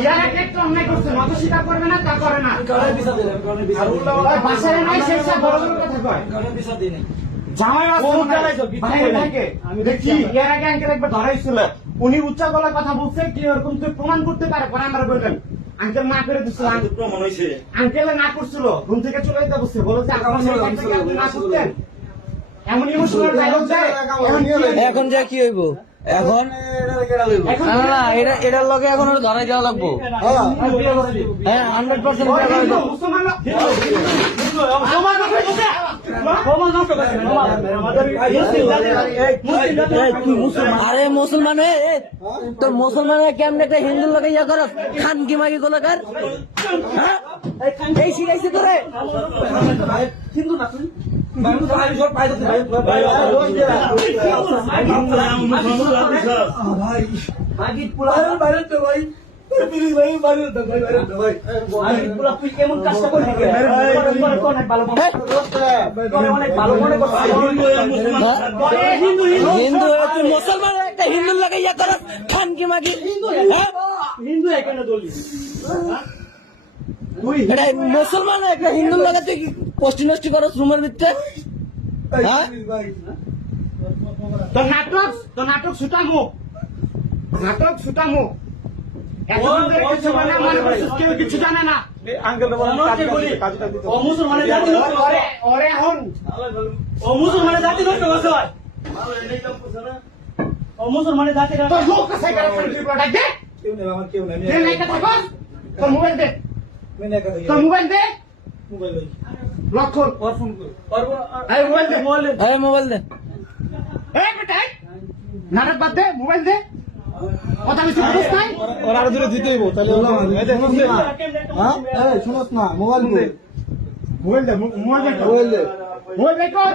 ইয়ার একটা অন্যায় করছে, নত স্বীকার করবে না, তা করে না। বাসায় নাই সে বড় বড় কথা কয়। জামাই ভাইকে আমি দেখছি এর আগে আঙ্কেল একবার ধরাইছিল, উনি উচ্চ গলায় কথা বলছে, কি ওরকম তুই প্রমাণ করতে পারে, পরে আমরা বললেন আঙ্কেল না করে দিচ্ছিল, আঙ্কেল না করছিল, ঘুম থেকে চলে যেতে বসছে, বলেছে না করতেন। এমন ইমোশনাল ডায়লগ দেয়। এখন যা কি হইব? এখন না এটার লগে এখন ধরাই দেওয়া লাগবো। হ্যাঁ 100% আরে মুসলমান তো মুসলমানের কেমনে একটা হিন্দুর লগে ইয়া কর খান কি মাগি গোলাকার এই শিখাইছে তোরে হিন্দু না তুই হিন্দু মুসলমান একটা হিন্দুর লাগে ইয়া কর খান কি মাগি হিন্দু এখানে দলি মুসলমান একটা হিন্দুর লাগে তুই পোস্টি নষ্টি করো রুমের ভিতরে। তো নাটক ছুটামো, নাটক ছুটামো, কেউ কিছু জানে না। মুসলমানের জাতি নষ্ট করছে, মুসলমানের জাতি তোর মোবাইল দে, তোর মোবাইল দে, লক্ষণ মোবাইল দে নাটক বাদ দে, মোবাইল দে, কথা বেশি বুঝ নাই, ওর আরো দূরে দিতেই তাহলে শুনস না মোবাইল দে, মোবাইল দে, মোবাইল দে, মোবাইল দে, মোবাইল দে কর।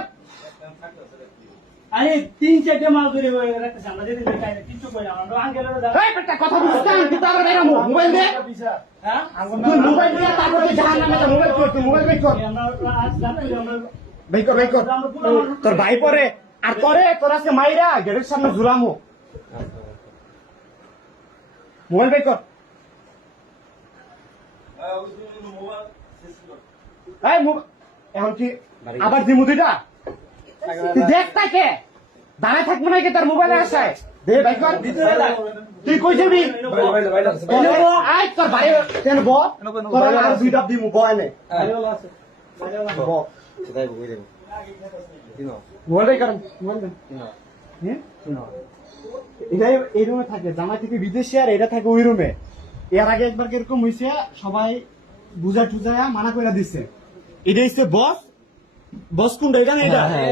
আরে 3-4 মাস ধরে রাখতেছে, আমরা যেদিন কিছু কই আমরা আঙ্কেলের এই বেটা কথা বুঝছ না, তুই তার বেরামো, মোবাইল দে, হ্যাঁ তুই মোবাইল দে, তারপরে জাহান্নামে যা, মোবাইল কর, তুই মোবাইল বের কর, আমরা আজ রাতে আমরা বের কর, বের কর, তোর ভাই পরে আর পরে তোর আজকে মাইরা গেটের সামনে ঝুলামো, মোবাইল বের কর। এই এখন কি আবার দিমু দুইটা? তুই দেখ তাকে দাঁড়ায় থাকবো নাকি তার মোবাইলে আসায়, দে ভাই কর, তুই কই যাবি? আয় তোর ভাই কেন ব তোর আর দুইটা দিমু ব এনে মোবাইল কর, মোবাইল এটাই এই রুমে থাকে, জামাই থেকে বিদেশে আর এটা থাকে ওই রুমে। এর আগে একবার কিরকম হয়েছে, সবাই বুঝা টুজায়া মানা করে দিচ্ছে, এটা হচ্ছে বস, বস কোনটা? এটা না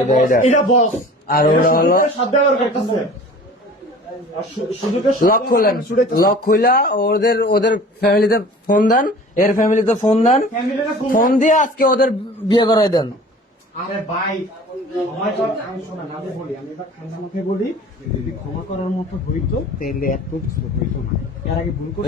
এটা, এটা বস, আর ওটা হলো সব ব্যবহার করতেছে। লক খুলা ওদের ফ্যামিলিতে ফোন দেন, এর ফ্যামিলিতে ফোন দেন, ফোন দিয়ে আজকে ওদের বিয়ে করাই দেন। আরে ভাই আমি শোনান, আমি বলি, আমি এবার ঠান্ডা মুখে বলি, যদি ক্ষমা করার মতো হইতো তাহলে এত কিছু হইতো না। এর আগে ভুল করছি।